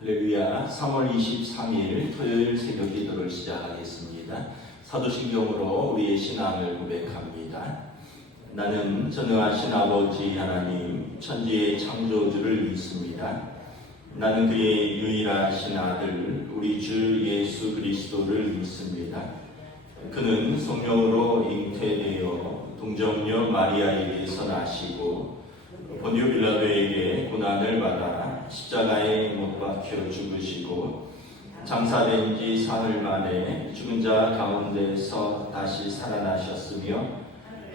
할렐루야. 3월 23일 토요일 새벽 기도를 시작하겠습니다. 사도신경으로 우리의 신앙을 고백합니다. 나는 전능하신 아버지 하나님 천지의 창조주를 믿습니다. 나는 그의 유일하신 아들 우리 주 예수 그리스도를 믿습니다. 그는 성령으로 잉태되어 동정녀 마리아에게서 나시고 본디오 빌라도에게 고난을 받아 십자가에 못 박혀 죽으시고 장사된 지 사흘 만에 죽은 자 가운데서 다시 살아나셨으며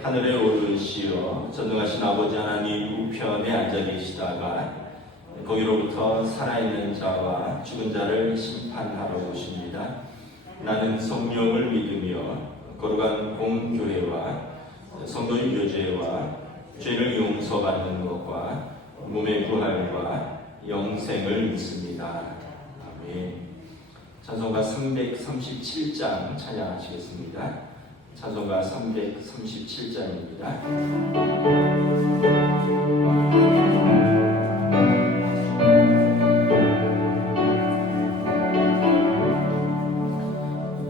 하늘에 오르시어 전능하신 아버지 하나님 우편에 앉아 계시다가 거기로부터 살아있는 자와 죽은 자를 심판하러 오십니다. 나는 성령을 믿으며 거룩한 공교회와 성도의 교제와 죄를 용서받는 것과 몸의 부활과 영생을 믿습니다. 아멘. 찬송가 337장 찬양하시겠습니다. 찬송가 337장입니다.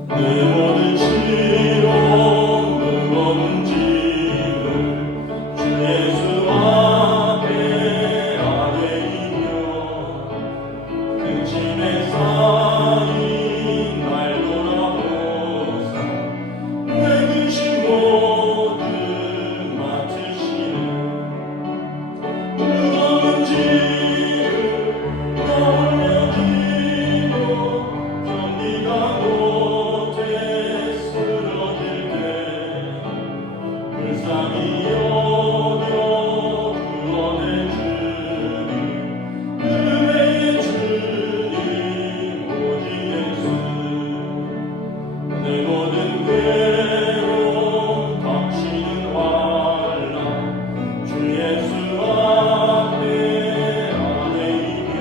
내 모든 시험 무거운 짐을 주 예수 앞에 아뢰이며 그 짐에 쌓인 날 돌아보사 내 근심 모두 맡으시네. 무거운 짐을 나 올려지고 견디다 불쌍히 여겨 구원해 주님 은혜의 주님 오직 예수 내 모든 괴로움 닥치는 환난 주 예수 앞에 아뢰이며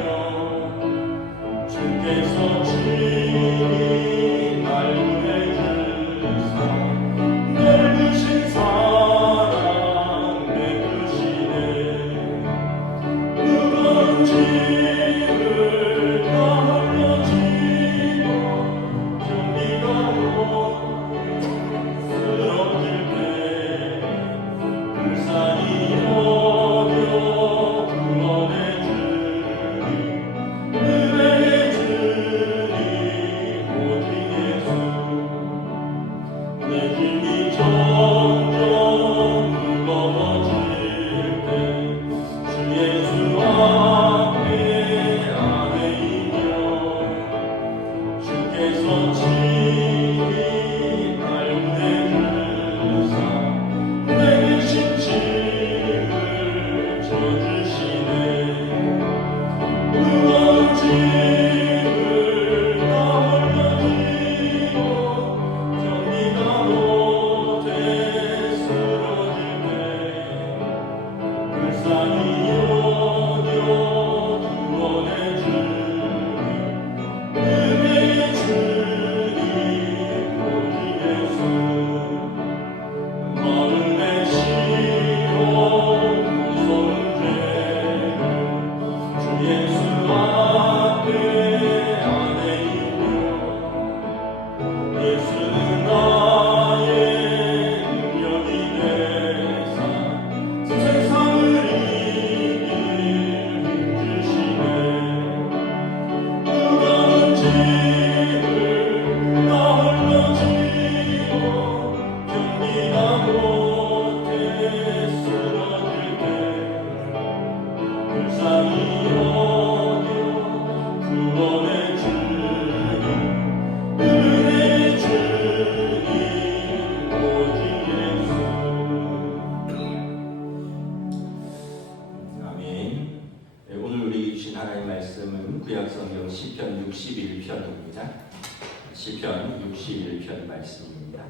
주께서 친히 날 구해 주사 넓으신 사랑 베푸시네. 무거운 짐을 다 올려지고 견디다 못 쓰러질 때 불쌍히 여겨 구원해 주님 은혜의 주님 오직 예수 내 힘이 점점 무거워질 때 주 예수 앞에 아뢰이며 주께서 친히 날 구해 주사 내 심지를 져주시네. 무거운 짐을 다 올려지고 견디다 못해 쓰러질 때 불쌍히 여겨 구원해 주님 은혜의 주님 오직 예수 마음의 시험 무서운 죄를 주 예수 앞에 아뢰이며 예수는 나의 능력이 되사 세상을 이길 힘 주시네. 무거운 짐을 나 홀로 지고 견디다 못해 쓰러질 때 불쌍히 여겨 구원해 주님 은혜의 주님 오직 예수 아멘. 네, 오늘 우리 주신 하나님 말씀은 구약성경 시편 61편입니다. 시편 61편 말씀입니다.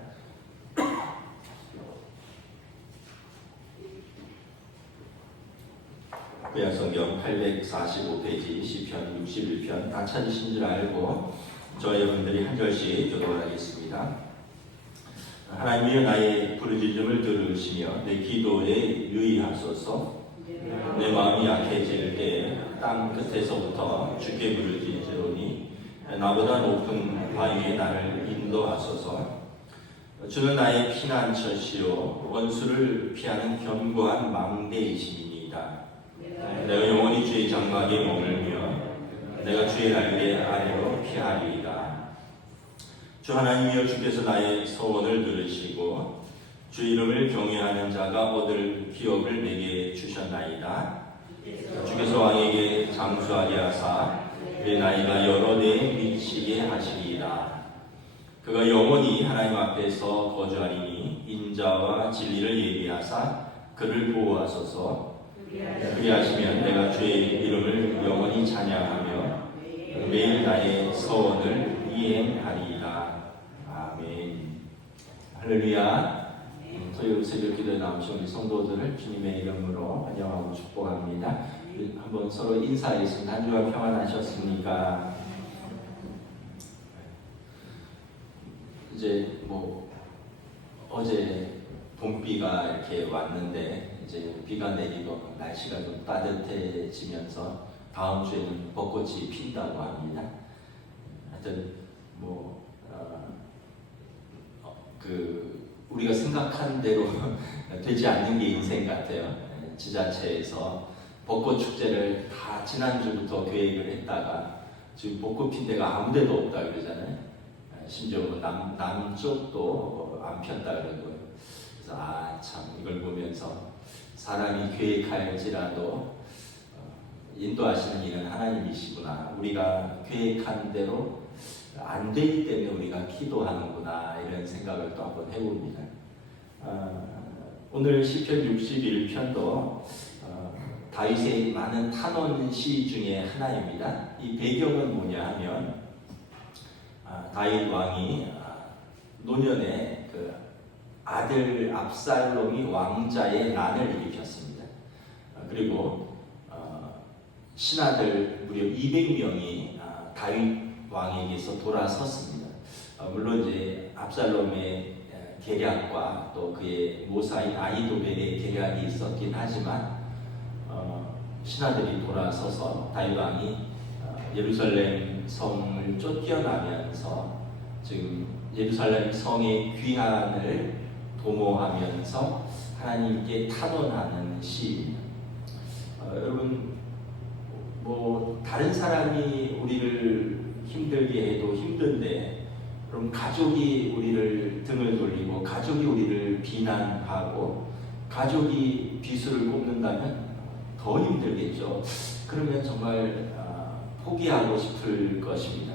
구약성경 845페이지 시편 61편 다 찾으신 줄 알고 저와 여러분들이 한 절씩 교독을 하겠습니다. 하나님이여 나의 부르짖음을 들으시며 내 기도에 유의하소서. 내 마음이 약해질 때 땅 끝에서부터 주께 부르짖으노니 나보다 높은 바위에 나를 인도하소서. 주는 나의 피난처시요 원수를 피하는 견고한 망대이심이니이다. 내가 영원히 주의 장막에 머물며 내가 주의 날개 아래로 피하리이다. 주 하나님이여, 주께서 나의 소원을 들으시고 주 이름을 경외하는 자가 얻을 기업을 내게 주셨나이다. 주께서 왕에게 장수하게 하사 내 나이가 여러 대에 미치게 하시리이다. 그가 영원히 하나님 앞에서 거주하리니 인자와 진리를 예비하사 그를 보호하소서. 그리하시면 내가 주의 이름을 영원히 찬양하며 매일 나의 서원을 이행하리이다. 아멘. 할렐루야. 토요일 새벽 기도에 나오신 우리 성도들을 주님의 이름으로 환영하고 축복합니다. 한번 서로 인사하겠습니다. 한 주간 평안하셨습니까? 이제 어제 봄비가 이렇게 왔는데 이제 비가 내리고 날씨가 좀 따뜻해지면서 다음 주에는 벚꽃이 핀다고 합니다. 하여튼 우리가 생각한 대로 되지 않는 게 인생 같아요. 지자체에서 벚꽃 축제를 다 지난주부터 계획을 했다가 지금 벚꽃 핀 데가 아무 데도 없다 그러잖아요. 심지어 남쪽도 안 폈다 그러고요. 그래서 참 이걸 보면서 사람이 계획할지라도 인도하시는 이는 하나님이시구나. 우리가 계획한 대로 안 되기 때문에 우리가 기도하는구나, 이런 생각을 또 한번 해봅니다. 오늘 시편 61편도 다윗의 많은 탄원 시 중에 하나입니다. 이 배경은 뭐냐 하면 다윗 왕이 노년에 그 아들 압살롬이 왕자의 난을 일으켰습니다. 그리고 신하들 무려 200명이 다윗 왕에게서 돌아섰습니다. 물론 이제 압살롬의 계략과 또 그의 모사인 아히도벨의 계략이 있었긴 하지만 신하들이 돌아서서 다윗 왕이 예루살렘 성을 쫓겨나면서 지금 예루살렘 성의 귀환을 도모하면서 하나님께 탄원하는 시입니다. 여러분, 다른 사람이 우리를 힘들게 해도 힘든데, 그럼 가족이 우리를 등을 돌리고 가족이 우리를 비난하고 가족이 비수를 꼽는다면 더 힘들겠죠. 그러면 정말 포기하고 싶을 것입니다.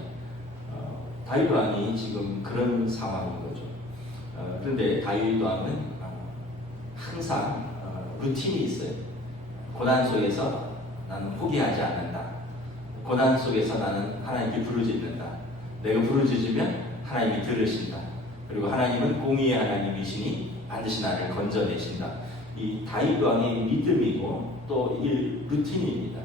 다윗 왕이 지금 그런 상황인 거죠. 그런데 다윗 왕은 항상 루틴이 있어요. 고난 속에서 나는 포기하지 않는다. 고난 속에서 나는 하나님께 부르짖는다. 내가 부르짖으면 하나님이 들으신다. 그리고 하나님은 공의의 하나님이시니 반드시 나를 건져내신다. 이 다윗 왕의 믿음이고 또 이 루틴입니다.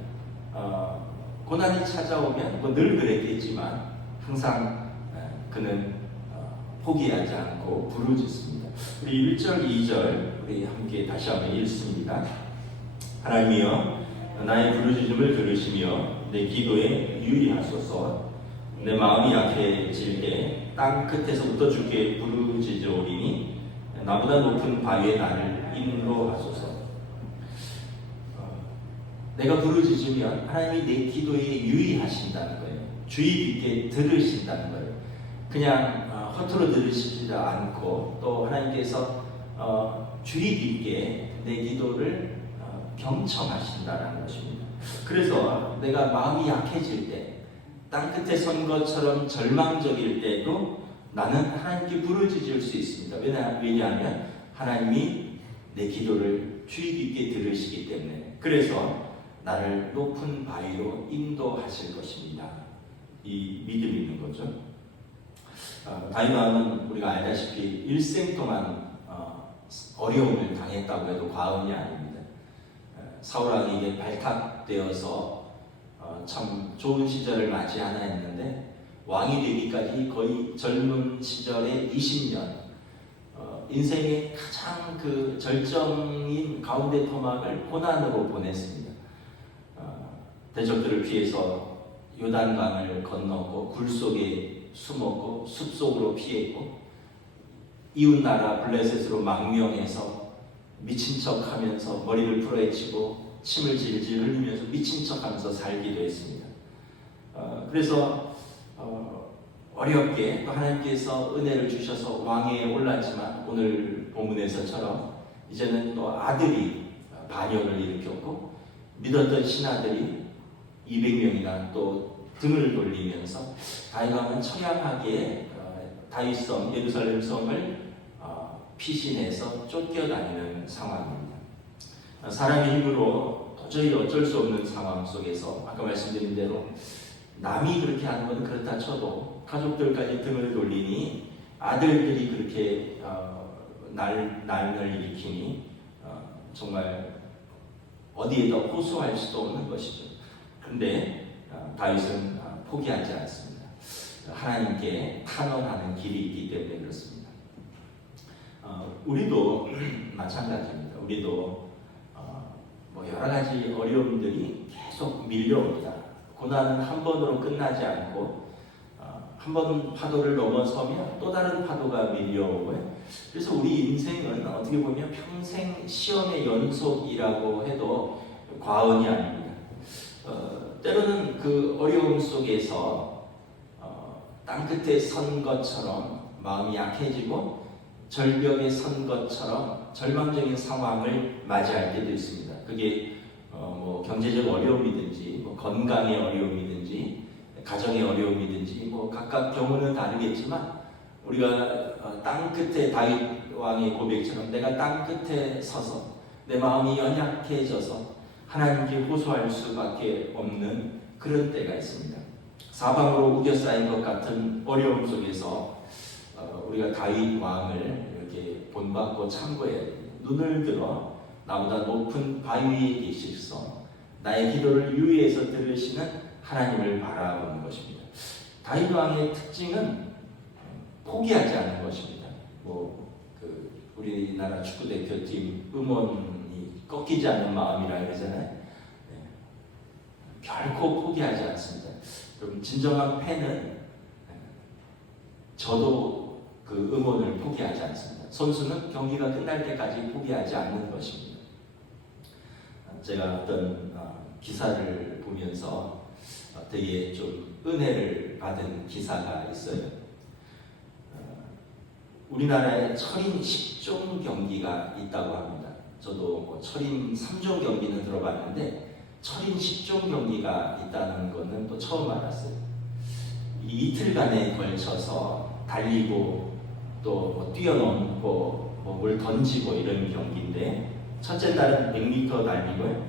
고난이 찾아오면 늘 그랬겠지만 항상 그는 포기하지 않고 부르짖습니다. 우리 1절, 2절 우리 함께 다시 한번 읽습니다. 하나님이여, 나의 부르짖음을 들으시며 내 기도에 유의하소서. 내 마음이 약해질 때 땅 끝에서부터 주께 부르짖으오리니 나보다 높은 바위에 나를 인도하소서. 내가 부르짖으면 하나님이 내 기도에 유의하신다는 거예요. 주의 깊게 들으신다는 거예요. 그냥 허투루 들으시지 않고 또 하나님께서 주의 깊게 내 기도를 경청하신다는 것입니다. 그래서 내가 마음이 약해질 때, 땅 끝에 선 것처럼 절망적일 때도 나는 하나님께 부르짖을 수 있습니다. 왜냐하면 하나님이 내 기도를 주의 깊게 들으시기 때문에. 그래서 나를 높은 바위로 인도하실 것입니다. 이 믿음이 있는 거죠. 다윗 왕은 우리가 알다시피 일생 동안 어려움을 당했다고 해도 과언이 아닙니다. 사울 왕에게 발탁되어서 참 좋은 시절을 맞이하나 했는데 왕이 되기까지 거의 젊은 시절의 20년, 인생의 가장 그 절정인 가운데 토막을 고난으로 보냈습니다. 대적들을 피해서 요단강을 건넜고 굴 속에 숨었고 숲속으로 피했고 이웃 나라 블레셋으로 망명해서 미친 척하면서 머리를 풀어헤치고 침을 질질 흘리면서 미친 척하면서 살기도 했습니다. 그래서 어렵게 또 하나님께서 은혜를 주셔서 왕위에 올랐지만 오늘 본문에서처럼 이제는 또 아들이 반역을 일으켰고 믿었던 신하들이 200명이나 또 등을 돌리면서 다윗 왕은 처량하게 다윗성 예루살렘 성을 피신해서 쫓겨다니는 상황입니다. 사람의 힘으로 도저히 어쩔 수 없는 상황 속에서 아까 말씀드린 대로 남이 그렇게 하는 건 그렇다 쳐도 가족들까지 등을 돌리니 아들들이 그렇게 난을 일으키니 정말 어디에다 호소할 수도 없는 것이죠. 그런데 다윗은 포기하지 않습니다. 하나님께 탄원하는 길이 있기 때문에 그렇습니다. 우리도 마찬가지입니다. 우리도 뭐 여러 가지 어려움들이 계속 밀려옵니다. 고난은 한 번으로 끝나지 않고 한 번 파도를 넘어서면 또 다른 파도가 밀려오고요. 그래서 우리 인생은 어떻게 보면 평생 시험의 연속이라고 해도 과언이 아닙니다. 때로는 그 어려움 속에서 땅끝에 선 것처럼 마음이 약해지고 절벽에 선 것처럼 절망적인 상황을 맞이할 때도 있습니다. 그게 뭐 경제적 어려움이든지 뭐 건강의 어려움이든지 가정의 어려움이든지 뭐 각각 경우는 다르겠지만 우리가 땅 끝에 다윗 왕의 고백처럼 내가 땅 끝에 서서 내 마음이 연약해져서 하나님께 호소할 수밖에 없는 그런 때가 있습니다. 사방으로 우겨싸인 것 같은 어려움 속에서 우리가 다윗 왕을 이렇게 본받고 참고해야 됩니다. 눈을 들어 나보다 높은 바위 위에 계실서 나의 기도를 유의해서 들으시는 하나님을 바라보는 것입니다. 다윗 왕의 특징은 포기하지 않는 것입니다. 우리나라 축구 대표팀 응원이 꺾이지 않는 마음이라 그러잖아요. 결코 포기하지 않습니다. 그럼 진정한 팬은 저도 그 응원을 포기하지 않습니다. 선수는 경기가 끝날 때까지 포기하지 않는 것입니다. 제가 어떤 기사를 보면서 되게 좀 은혜를 받은 기사가 있어요. 우리나라에 철인 10종 경기가 있다고 합니다. 저도 뭐 철인 3종 경기는 들어봤는데 철인 10종 경기가 있다는 것은 또 처음 알았어요. 이 이틀간에 걸쳐서 달리고 또 뛰어넘고 뭘 던지고 이런 경기인데 첫째 날은 100m 달리고요.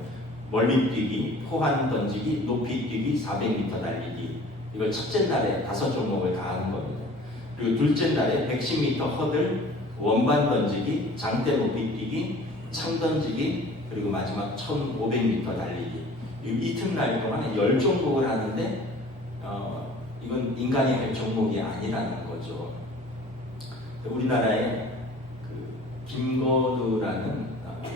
멀리 뛰기, 포환 던지기, 높이 뛰기, 400m 달리기. 이걸 첫째 날에 5종목을 다 하는 겁니다. 그리고 둘째 날에 110m 허들, 원반 던지기, 장대 높이 뛰기, 창 던지기, 그리고 마지막 1500m 달리기. 이 이튿날 동안에 10종목을 하는데 이건 인간이 할 종목이 아니라는 거죠. 우리나라에 김건우라는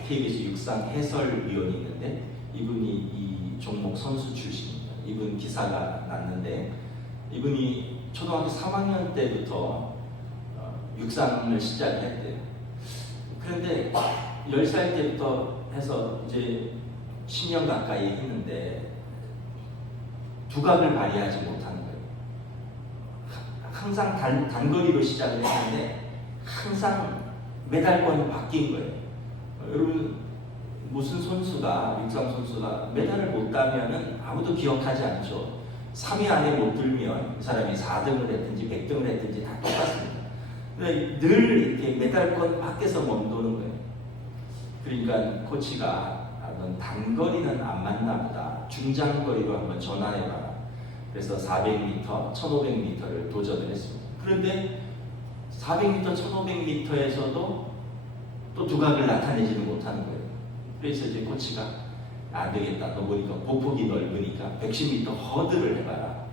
KBS 육상 해설위원이 있는데 이분이 이 종목 선수 출신입니다. 이분 기사가 났는데 이분이 초등학교 3학년 때부터 육상을 시작했대요. 그런데 10살 때부터 해서 이제 10년 가까이 했는데 두각을 발휘하지 못하는 거예요. 항상 단거리로 시작을 했는데 항상 메달권이 바뀐 거예요. 여러분 무슨 선수가 육상 선수가 메달을 못 따면은 아무도 기억하지 않죠. 3위 안에 못 들면 이 사람이 4등을 했든지 100등을 했든지 다 똑같습니다. 근데 늘 이렇게 메달권 밖에서 멈도는 거예요. 그러니까 코치가 넌 단거리는 안 맞나 보다. 중장거리로 한번 전환해봐라. 그래서 400m, 1500m를 도전을 했습니다. 그런데 400m, 1500m에서도 또 두각을 나타내지는 못하는 거예요. 그래서 이제 코치가 안 되겠다. 너 보니까 보폭이 넓으니까 110m 허들을 해봐라.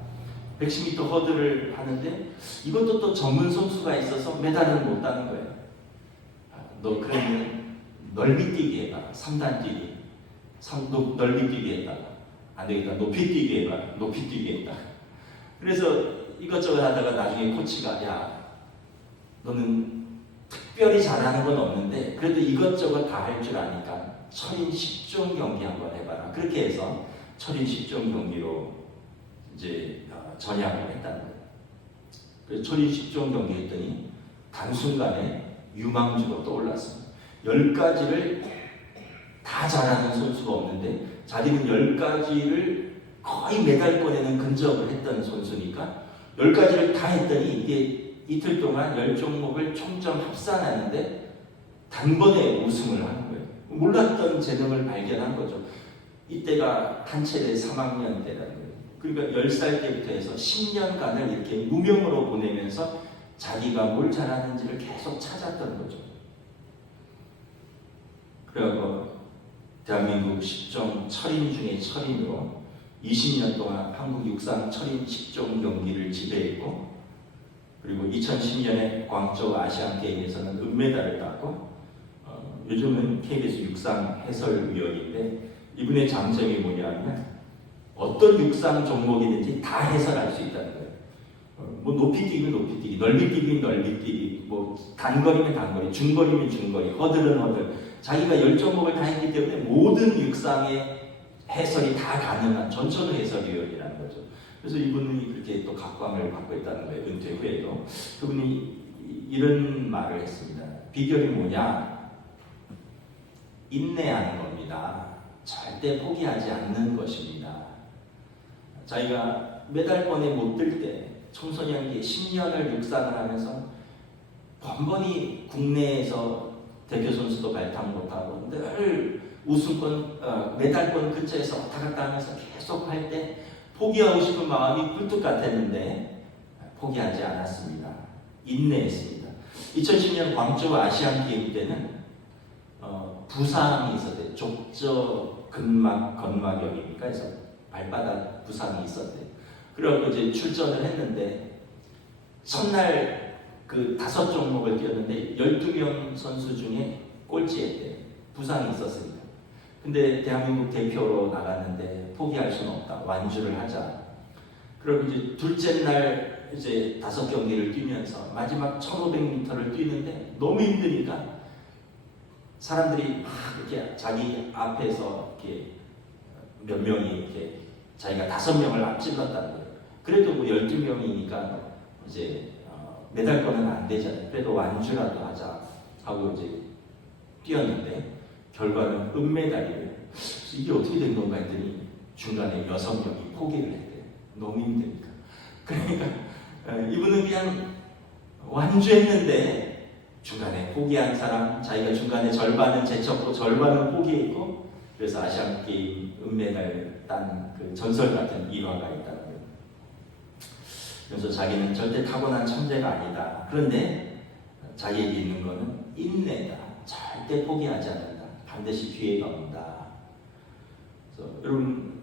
110m 허들을 하는데 이것도 또 전문 선수가 있어서 메달은 못 따는 거예요. 너 그러면 넓이 뛰기 해봐라. 3단 뛰기. 넓이 뛰기 했다가 안 되겠다. 높이 뛰기 해봐. 높이 뛰기 했다. 그래서 이것저것 하다가 나중에 코치가 야, 너는 특별히 잘하는 건 없는데 그래도 이것저것 다 할 줄 아니까 철인 10종 경기 한번 해봐라. 그렇게 해서 철인 10종 경기로 이제 전향을 했다는 거예요. 그래서 철인 10종 경기 했더니 단순간에 유망주가 떠올랐습니다. 10가지를 다 잘하는 선수가 없는데 자기는 10가지를 거의 메달권에는 근접을 했던 선수니까 10가지를 다 했더니 이게 이틀 동안 10종목을 총점 합산하는데 단번에 우승을 하는 거예요. 몰랐던 재능을 발견한 거죠. 이때가 한체대 3학년 때라는 거예요. 그러니까 10살 때부터 해서 10년간을 이렇게 무명으로 보내면서 자기가 뭘 잘하는지를 계속 찾았던 거죠. 그리고 대한민국 10종 철인 중에 철인으로 20년 동안 한국 육상 철인 10종 경기를 지배했고 그리고 2010년에 광저우 아시안게임에서는 은메달을 땄고 요즘은 KBS 육상 해설위원인데 이분의 장점이 뭐냐면 어떤 육상 종목이든지 다 해설할 수 있다는 거예요. 뭐 높이 뛰기면 높이 뛰기, 넓이 뛰기면 넓이 뛰기, 뭐 단거리면 단거리, 중거리면 중거리, 허들은 허들. 자기가 10종목을 다 했기 때문에 모든 육상의 해설이 다 가능한 전천후 해설위원이라는 거죠. 그래서 이분이 그렇게 또 각광을 받고 있다는 거예요. 은퇴 후에도. 그분이 이런 말을 했습니다. 비결이 뭐냐? 인내하는 겁니다. 절대 포기하지 않는 것입니다. 자기가 메달권에 못 들 때 청소년기 10년을 육상을 하면서 번번이 국내에서 대표 선수도 발탁 못하고 늘 우승권, 메달권 근처에서 왔다 갔다 하면서 계속 할 때 포기하고 싶은 마음이 굴뚝 같았는데 포기하지 않았습니다. 인내했습니다. 2010년 광저우 아시안게임 때는 부상이 있었대요. 족저 근막경입니까? 그래서 발바닥 부상이 있었대요. 그래서 이제 출전을 했는데 첫날 그 5종목을 뛰었는데 12명 선수 중에 꼴찌했대요. 부상이 있었으니까. 근데 대한민국 대표로 나갔는데 포기할 수는 없다. 완주를 하자. 그리고 이제 둘째 날 이제 5경기를 뛰면서 마지막 1500m를 뛰는데 너무 힘드니까 사람들이 막 이렇게 자기 앞에서 이렇게 몇 명이 이렇게 자기가 5명을 앞질렀다는 거예요. 그래도 뭐 12명이니까 이제 메달권은 안 되잖아요. 그래도 완주라도 하자 하고 이제 뛰었는데 결과는 은메달이에요. 이게 어떻게 된 건가 했더니 중간에 6명이 포기를 했대요. 너무 힘드니까. 그러니까 이분은 그냥 완주했는데 중간에 포기한 사람, 자기가 중간에 절반은 제쳤고 절반은 포기했고 그래서 아시안게임 은메달 딴 그 전설 같은 일화가 있다는 거예요. 그래서 자기는 절대 타고난 천재가 아니다. 그런데 자기에게 있는 거는 인내다. 절대 포기하지 않는다. 반드시 기회가 온다. 그래서 여러분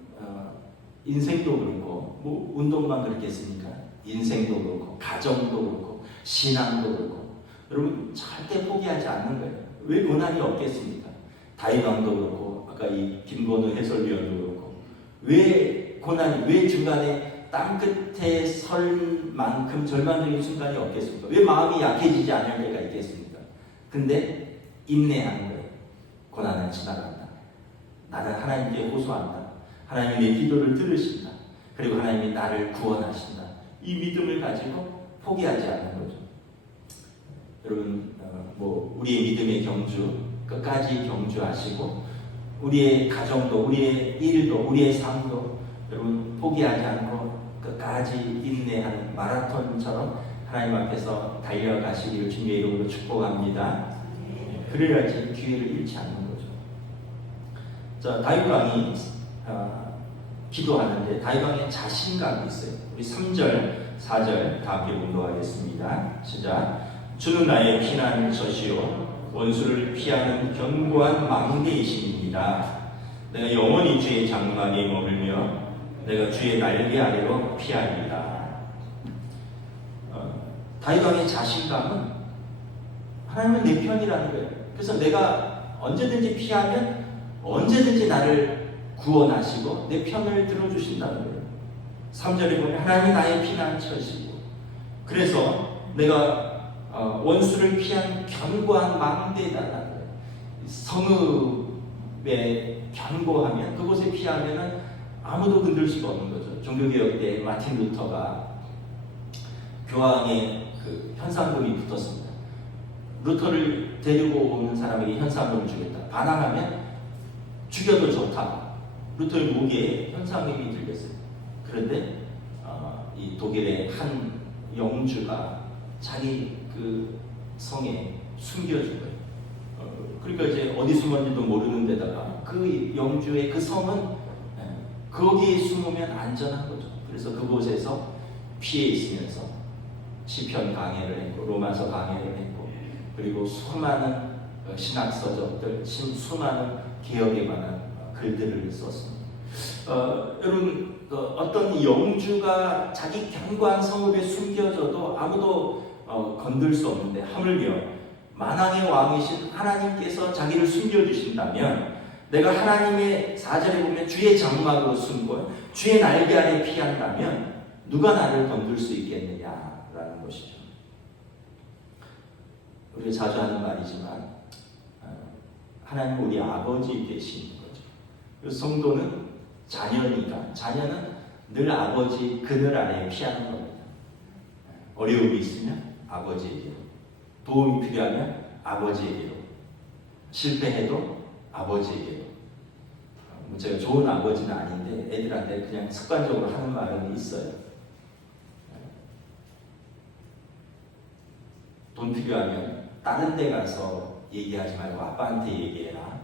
인생도 그렇고 뭐 운동만 그렇겠습니까? 인생도 그렇고 가정도 그렇고 신앙도 그렇고 여러분 절대 포기하지 않는 거예요. 왜 고난이 없겠습니까? 다이강도 그렇고 아까 이 김건우 해설위원도 그렇고 왜 고난이 왜 중간에 땅끝에 설 만큼 절망적인 순간이 없겠습니까? 왜 마음이 약해지지 않을 때가 있겠습니까? 근데 인내하는 거예요. 고난은 지나간다. 나는 하나님께 호소한다. 하나님이 내 기도를 들으신다. 그리고 하나님이 나를 구원하신다. 이 믿음을 가지고 포기하지 않는 거죠. 여러분 뭐 우리의 믿음의 경주 끝까지 경주하시고 우리의 가정도 우리의 일도 우리의 삶도 여러분 포기하지 않고 끝까지 인내하는 마라톤처럼 하나님 앞에서 달려가시기를 주님의 이름으로 축복합니다. 그래야지 기회를 잃지 않는 거죠. 자, 다윗 왕이 기도하는데 다윗 왕의 자신감이 있어요. 우리 3절, 4절 다 함께 공독하겠습니다. 시작. 주는 나의 피난 젖이요 원수를 피하는 견고한 망대이십니다. 내가 영원히 주의 장막에 머물며 내가 주의 날개 아래로 피하리이다. 다윗 왕의 자신감은 하나님은 내 편이라는 거예요. 그래서 내가 언제든지 피하면 언제든지 나를 구원하시고 내 편을 들어주신다는 거예요. 3절에 보면 하나님이 나의 피난처시고, 그래서 내가 원수를 피한 견고한 망대다라는 거예요. 성읍에 견고하면 그곳에 피하면은 아무도 건들 수가 없는 거죠. 종교개혁 때 마틴 루터가 교황의 그 현상금이 붙었습니다. 루터를 데리고 오는 사람에게 현상금을 주겠다. 반항하면 죽여도 좋다. 루터의 목에 현상금이 들렸어요. 그런데 이 독일의 한 영주가 자기 그 성에 숨겨준 거예요. 그러니까 이제 어디 숨었는지도 모르는 데다가 그 영주의 그 성은 거기에 숨으면 안전한 거죠. 그래서 그곳에서 피해 있으면서 시편 강해를 했고 로마서 강해를 했고, 그리고 수많은 신학서적들, 수많은 개혁에 관한 글들을 썼습니다. 여러분, 어떤 영주가 자기 견고한 성읍에 숨겨져도 아무도 건들 수 없는데, 하물며 만왕의 왕이신 하나님께서 자기를 숨겨주신다면, 내가 하나님의 4절에 보면 주의 장막으로 숨고 주의 날개 아래 피한다면 누가 나를 건들 수 있겠느냐라는 것이죠. 우리가 자주 하는 말이지만 하나님은 우리 아버지 되신 거죠. 그래서 성도는 자녀니까, 자녀는 늘 아버지 그늘 아래 피하는 겁니다. 어려움이 있으면 아버지에게로, 도움이 필요하면 아버지에게로, 실패해도 아버지에게로. 제가 좋은 아버지는 아닌데 애들한테 그냥 습관적으로 하는 말은 있어요. 돈 필요하면 다른 데 가서 얘기하지 말고 아빠한테 얘기해라.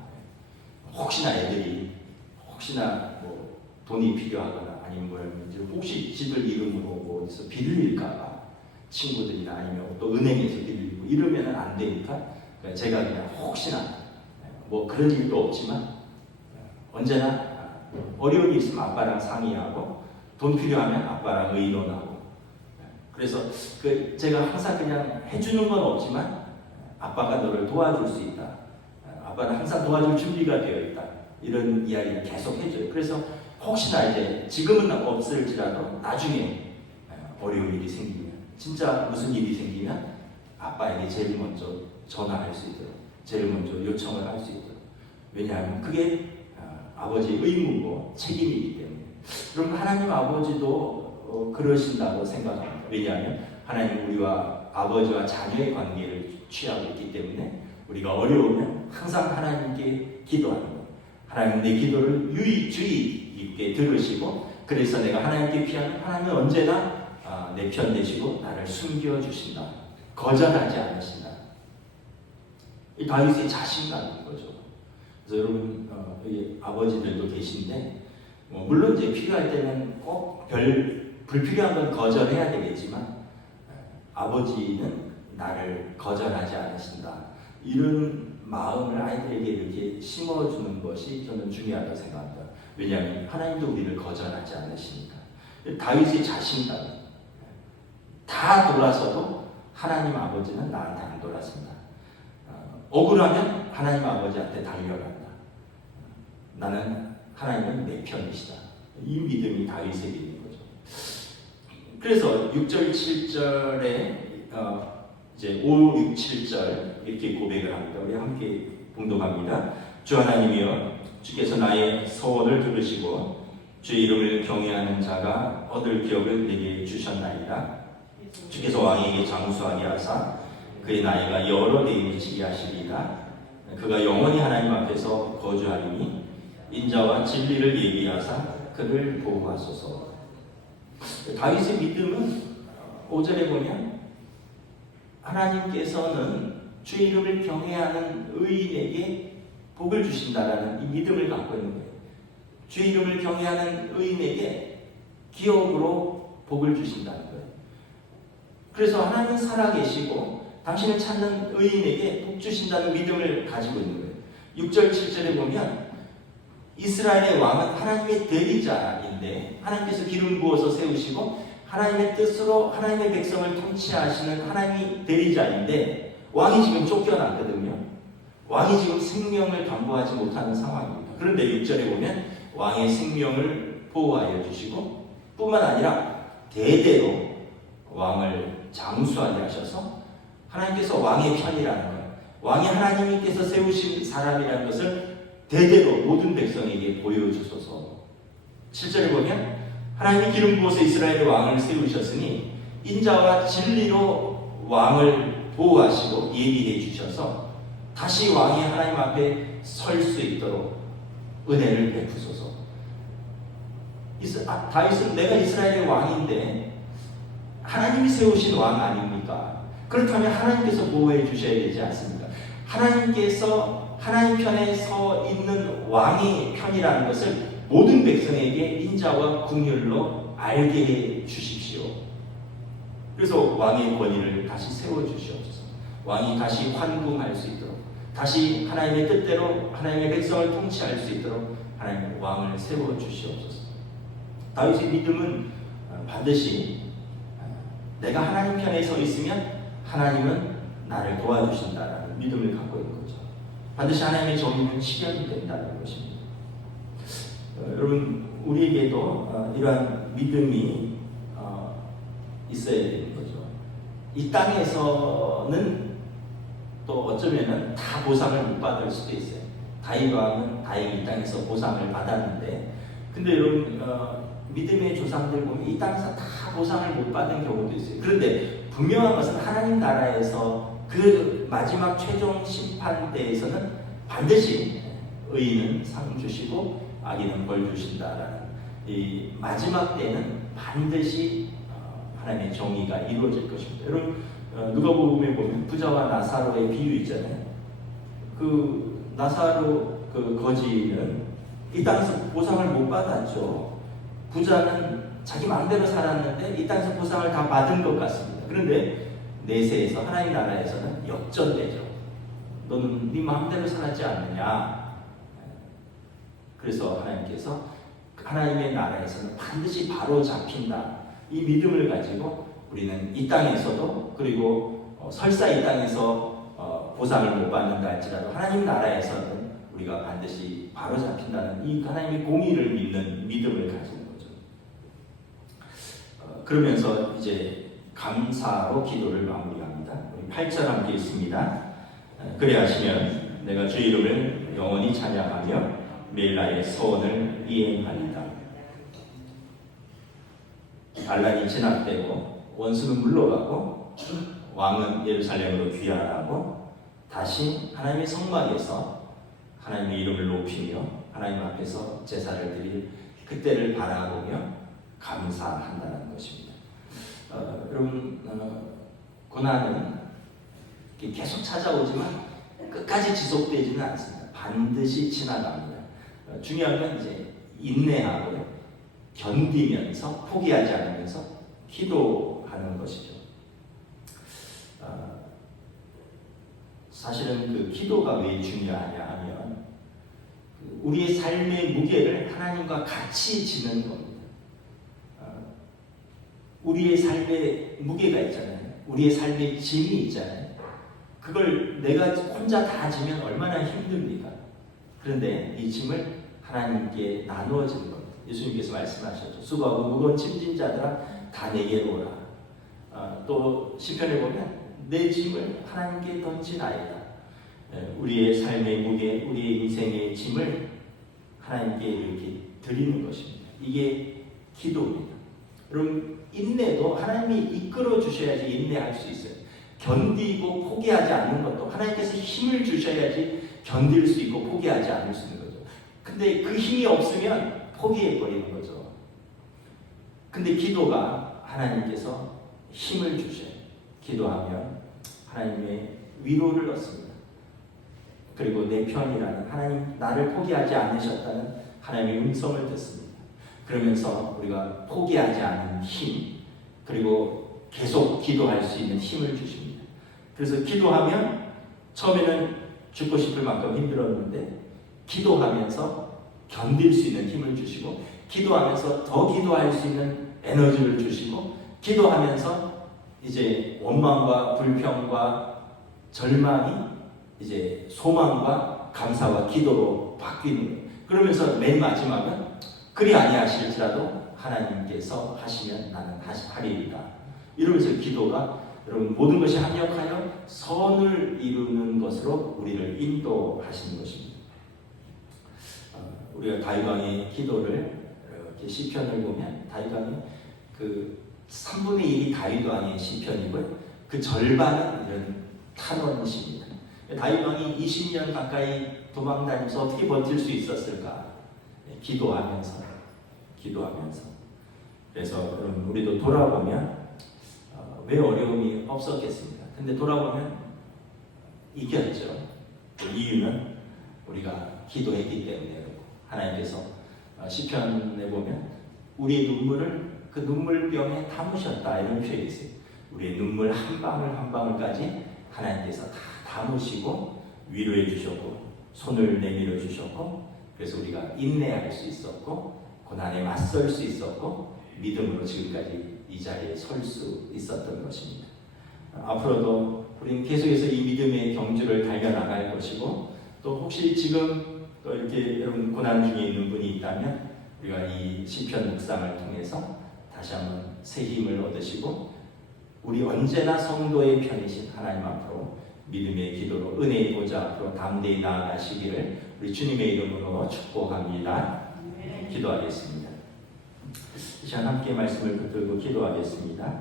혹시나 애들이 뭐 돈이 필요하거나 아니면 혹시 집을 이름으로 뭐 어디서 빌릴까봐, 친구들이나 아니면 또 은행에서 빌리고 이러면 안 되니까 제가 그냥 혹시나 뭐 그런 일도 없지만 언제나 어려움이 있으면 아빠랑 상의하고 돈 필요하면 아빠랑 의논하고, 그래서 제가 항상 그냥 해주는 건 없지만 아빠가 너를 도와줄 수 있다, 아빠는 항상 도와줄 준비가 되어 있다, 이런 이야기를 계속 해줘요. 그래서 혹시나 이제 지금은 없을지라도 나중에 어려운 일이 생기면, 진짜 무슨 일이 생기면 아빠에게 제일 먼저 전화할 수 있도록, 제일 먼저 요청을 할 수 있도록. 왜냐하면 그게 아버지의 의무고 책임이기 때문에. 그럼 하나님 아버지도 그러신다고 생각합니다. 왜냐하면 하나님은 우리와 아버지와 자녀의 관계를 취하고 있기 때문에 우리가 어려우면 항상 하나님께 기도하는 거예요. 하나님 내 기도를 주의 깊게 들으시고, 그래서 내가 하나님께 피하면 하나님은 언제나 내 편 되시고 나를 숨겨주신다, 거절하지 않으신다. 이 다윗의 자신감인 거죠. 그래서 여러분, 여기 아버지들도 계신데, 물론 이제 필요할 때는 꼭 불필요한 건 거절해야 되겠지만, 아버지는 나를 거절하지 않으신다, 이런 마음을 아이들에게 이렇게 심어주는 것이 저는 중요하다고 생각합니다. 왜냐하면 하나님도 우리를 거절하지 않으시니까. 다윗의 자신감, 다 돌아서도 하나님 아버지는 나한테 안 돌아선다. 억울하면 하나님 아버지한테 달려간다. 나는 하나님은 내 편이시다. 이 믿음이 다윗에게 있는 거죠. 그래서 6절, 7절에 이제 5, 6, 7절 이렇게 고백을 합니다. 우리 함께 봉독합니다. 주 하나님이여, 주께서 나의 소원을 들으시고 주의 이름을 경외하는 자가 얻을 기업을 내게 주셨나이다. 주께서 왕에게 장수하게 하사 그의 나이가 여러 대에 지게 하시리이다. 그가 영원히 하나님 앞에서 거주하리니 인자와 진리를 예비하사 그를 보호하소서. 다윗의 믿음은 5절에 보면 하나님께서는 주의 이름을 경외하는 의인에게 복을 주신다라는 이 믿음을 갖고 있는 거예요. 주의 이름을 경외하는 의인에게 기업으로 복을 주신다는 거예요. 그래서 하나님은 살아계시고 당신을 찾는 의인에게 복 주신다는 믿음을 가지고 있는 거예요. 6절, 7절에 보면 이스라엘의 왕은 하나님의 대리자인데, 하나님께서 기름 부어서 세우시고 하나님의 뜻으로 하나님의 백성을 통치하시는 하나님이 대리자인데, 왕이 지금 쫓겨났거든요. 왕이 지금 생명을 담보하지 못하는 상황입니다. 그런데 6절에 보면 왕의 생명을 보호하여 주시고 뿐만 아니라 대대로 왕을 장수하게 하셔서 하나님께서 왕의 편이라는 것, 왕이 하나님께서 세우신 사람이라는 것을 대대로 모든 백성에게 보여주소서. 7절에 보면 하나님이 기름 부어서 이스라엘의 왕을 세우셨으니 인자와 진리로 왕을 보호하시고 예비해 주셔서 다시 왕이 하나님 앞에 설 수 있도록 은혜를 베푸소서. 다윗은 내가 이스라엘의 왕인데 하나님이 세우신 왕 아닙니까? 그렇다면 하나님께서 보호해 주셔야 되지 않습니까? 하나님께서 하나님 편에 서 있는 왕의 편이라는 것을 모든 백성에게 인자와 긍휼로 알게 해 주십시오. 그래서 왕의 권위를 다시 세워 주시옵소서. 왕이 다시 환궁할 수 있도록, 다시 하나님의 뜻대로 하나님의 백성을 통치할 수 있도록 하나님 왕을 세워 주시옵소서. 다윗의 믿음은 반드시 내가 하나님 편에 서 있으면 하나님은 나를 도와주신다라는 믿음을 갖고 있는 거죠. 반드시 하나님의 정의는 실현이 된다는 것입니다. 여러분, 우리에게도 이러한 믿음이 있어야 되는 거죠. 이 땅에서는 또 어쩌면은 다 보상을 못 받을 수도 있어요. 다윗 왕은 다행히 이 땅에서 보상을 받았는데, 근데 여러분 믿음의 조상들 보면 이 땅에서 다 보상을 못 받은 경우도 있어요. 그런데 분명한 것은 하나님 나라에서 그 마지막 최종 심판 때에서는 반드시 의인은 상 주시고 악인은 벌 주신다라는 이 마지막 때는 반드시 하나님의 정의가 이루어질 것입니다. 여러분 누가복음에 보면 부자와 나사로의 비유 있잖아요. 그 나사로 그 거지는 이 땅에서 보상을 못 받았죠. 부자는 자기 마음대로 살았는데 이 땅에서 보상을 다 받은 것 같습니다. 그런데 내세에서 하나님 나라에서는 역전되죠. 너는 네 마음대로 살았지 않느냐. 그래서 하나님께서 하나님의 나라에서는 반드시 바로 잡힌다. 이 믿음을 가지고 우리는 이 땅에서도 그리고 설사 이 땅에서 보상을 못 받는다 할지라도 하나님 나라에서는 우리가 반드시 바로 잡힌다는 이 하나님의 공의를 믿는 믿음을 가지는 거죠. 그러면서 이제 감사로 기도를 마무리합니다. 우리 8절 함께 있습니다. 그리하시면 내가 주 이름을 영원히 찬양하며 매일 나의 소원을 이행하리다. 반란이 진압되고 원수는 물러가고 왕은 예루살렘으로 귀환하고 다시 하나님의 성막에서 하나님의 이름을 높이며 하나님 앞에서 제사를 드릴 그때를 바라보며 감사한다는 것입니다. 여러분 고난은 계속 찾아오지만 끝까지 지속되지는 않습니다. 반드시 지나갑니다. 중요한 건 이제 인내하고요, 견디면서 포기하지 않으면서 기도하는 것이죠. 사실은 그 기도가 왜 중요하냐 하면 우리의 삶의 무게를 하나님과 같이 지는 겁니다. 우리의 삶의 무게가 있잖아요. 우리의 삶의 짐이 있잖아요. 그걸 내가 혼자 다 지면 얼마나 힘듭니까? 그런데 이 짐을 하나님께 나누어지는 겁니다. 예수님께서 말씀하셨죠. 수고하고 무거운 짐진 자들아 다 내게로 오라. 또 시편에 보면 내 짐을 하나님께 던지나이다. 우리의 삶의 무게, 우리의 인생의 짐을 하나님께 이렇게 드리는 것입니다. 이게 기도입니다. 여러분 인내도 하나님이 이끌어 주셔야지 인내할 수 있어요. 견디고 포기하지 않는 것도 하나님께서 힘을 주셔야지 견딜 수 있고 포기하지 않을 수 있는 거죠. 근데 그 힘이 없으면 포기해버리는 거죠. 근데 기도가 하나님께서 힘을 주셔요. 기도하면 하나님의 위로를 얻습니다. 그리고 내 편이라는 하나님, 나를 포기하지 않으셨다는 하나님의 음성을 듣습니다. 그러면서 우리가 포기하지 않는 힘, 그리고 계속 기도할 수 있는 힘을 주십니다. 그래서 기도하면 처음에는 죽고 싶을 만큼 힘들었는데 기도하면서 견딜 수 있는 힘을 주시고, 기도하면서 더 기도할 수 있는 에너지를 주시고, 기도하면서 이제 원망과 불평과 절망이 이제 소망과 감사와 기도로 바뀌는 거예요. 그러면서 맨 마지막은 그리 아니하실지라도 하나님께서 하시면 나는 하리이다. 이러면서 기도가 여러분 모든 것이 합력하여 선을 이루는 것으로 우리를 인도하시는 것입니다. 우리가 다윗 왕의 기도를 이렇게 시편을 보면 다윗 왕의 그 3분의 1이 다윗 왕의 시편이고요. 그 절반은 이런 탄원시입니다. 다윗 왕이 20년 가까이 도망 다니면서 어떻게 버틸 수 있었을까? 기도하면서. 그래서 여러분 우리도 돌아보면 왜 어려움이 없었겠습니까? 근데 돌아보면 이겼죠. 그 이유는 우리가 기도했기 때문에 하나님께서 시편에 보면 우리의 눈물을 그 눈물병에 담으셨다 이런 표현이 있어요. 우리의 눈물 한 방울 한 방울까지 하나님께서 다 담으시고 위로해 주셨고 손을 내밀어 주셨고 그래서 우리가 인내할 수 있었고 고난에 맞설 수 있었고 믿음으로 지금까지 이 자리에 설 수 있었던 것입니다. 앞으로도 우리는 계속해서 이 믿음의 경주를 달려나갈 것이고 또 혹시 지금 또 이렇게 여러분 고난 중에 있는 분이 있다면 우리가 이 시편 묵상을 통해서 다시 한번 새 힘을 얻으시고 우리 언제나 성도의 편이신 하나님 앞으로 믿음의 기도로 은혜의 보좌 앞으로 담대히 나아가시기를 우리 주님의 이름으로 축복합니다. 기도하겠습니다. 이 시간 함께 말씀을 붙들고 기도하겠습니다.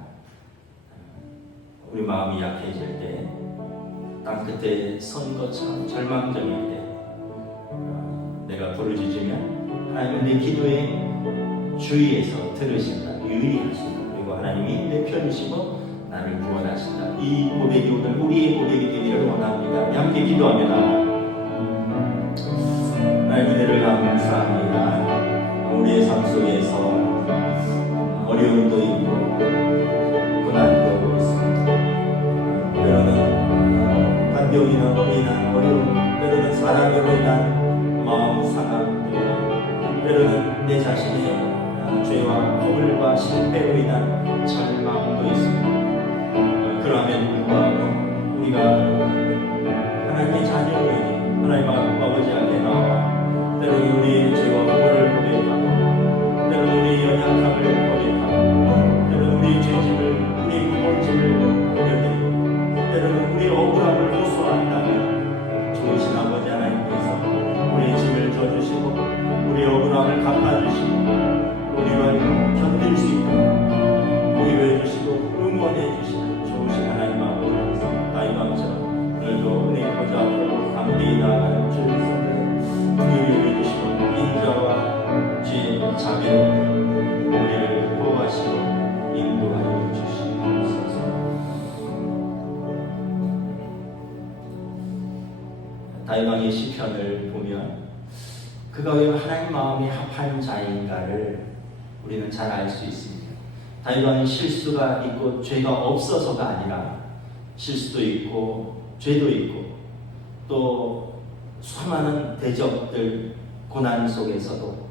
우리 마음이 약해질 때, 땅끝에 선 것처럼 절망적일 때 내가 부르짖으면 하나님은 내 기도에 주의해서 들으신다, 유의하신다. 그리고 하나님이 내 편이시고 나를 구원하신다. 이 고백이 오늘 우리의 고백이 되기를 원합니다. 우리 함께 기도합니다. 하나님 은혜를 감사합니다. 우리의 삶 속에서 어려움도 있고 고난도 있습니다. 때로는 환경으로 인한 어려움, 때로는 사람으로 인한 마음 상함들, 때로는 내 자신의 죄와 허물과 실패로 인한 절망도 있습니다. 그러면 불구하고 우리가 하나님의 자녀에게 하나님 아버지 앞에 나와 때로는 우리의 죄와 허물을 고백하고 때로는 우리의 연약함을 고백하고 때로는 우리의 죄짐을 우리의 구걸짐을 고백드리고 때로는 우리의 억울함을 호소한다면 좋으신 아버지 하나님께서 우리의 짐을 져주시고 우리의 억울함을 갚아주시고 우리가 견딜 수 있도록 위로해 주시고 응원해 주시는 좋으신 하나님 아버지께서 다윗 왕처럼 오늘도 은혜의 보좌 앞으로 담대히 나아가는 주의 성도를 위로해 주시고 인자와 지혜 자비로 우리를 보호하시고 인도하여 주시옵소서. 다윗 왕의 시편을 보면 그가 왜 하나님 마음에 합한 자인가를 우리는 잘 알 수 있습니다. 다윗 왕이 실수가 있고 죄가 없어서가 아니라 실수도 있고 죄도 있고 또 수많은 대적들 고난 속에서도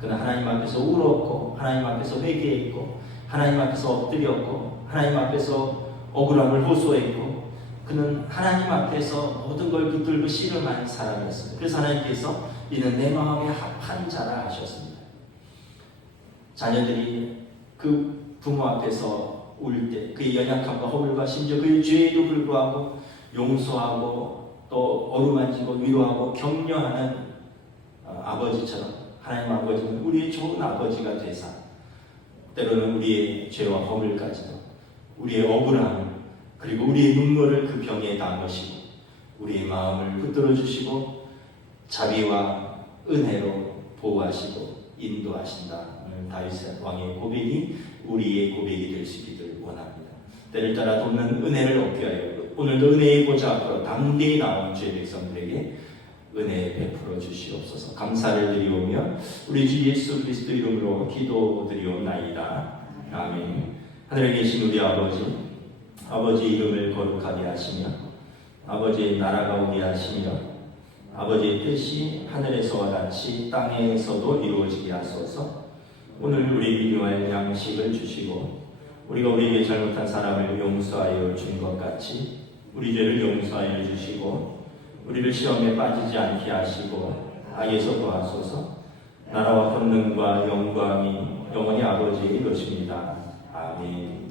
그는 하나님 앞에서 울었고 하나님 앞에서 회개했고 하나님 앞에서 엎드렸고 하나님 앞에서 억울함을 호소했고 그는 하나님 앞에서 모든 걸 붙들고 씨름한 사람이었습니다. 그래서 하나님께서 이는 내 마음에 합한 자라 하셨습니다. 자녀들이 그 부모 앞에서 울 때 그의 연약함과 허물과 심지어 그의 죄에도 불구하고 용서하고 또 어루만지고 위로하고 격려하는 아버지처럼 하나님 아버지는 우리의 좋은 아버지가 되사 때로는 우리의 죄와 허물까지도 우리의 억울함을 그리고 우리의 눈물을 그 병에 담으시고 우리의 마음을 붙들어 주시고 자비와 은혜로 보호하시고 인도하신다. 다윗 왕의 고백이 우리의 고백이 될 수 있기를 원합니다. 때를 따라 돕는 은혜를 얻게 하여 오늘도 은혜의 보좌 앞으로 담대히 나온 주의 백성들에게 은혜 베풀어 주시옵소서. 감사를 드리오며 우리 주 예수 그리스도 이름으로 기도드리옵나이다. 아멘. 하늘에 계신 우리 아버지 이름을 거룩하게 하시며 아버지의 나라가 오게 하시며 아버지의 뜻이 하늘에서와 같이 땅에서도 이루어지게 하소서. 오늘 우리 필요할 양식을 주시고 우리가 우리에게 잘못한 사람을 용서하여 준 것 같이 우리 죄를 용서하여 주시고 우리를 시험에 빠지지 않게 하시고 다하여서 보았소서. 나라와 권능과 영광이 영원히 아버지의 것입니다. 아멘.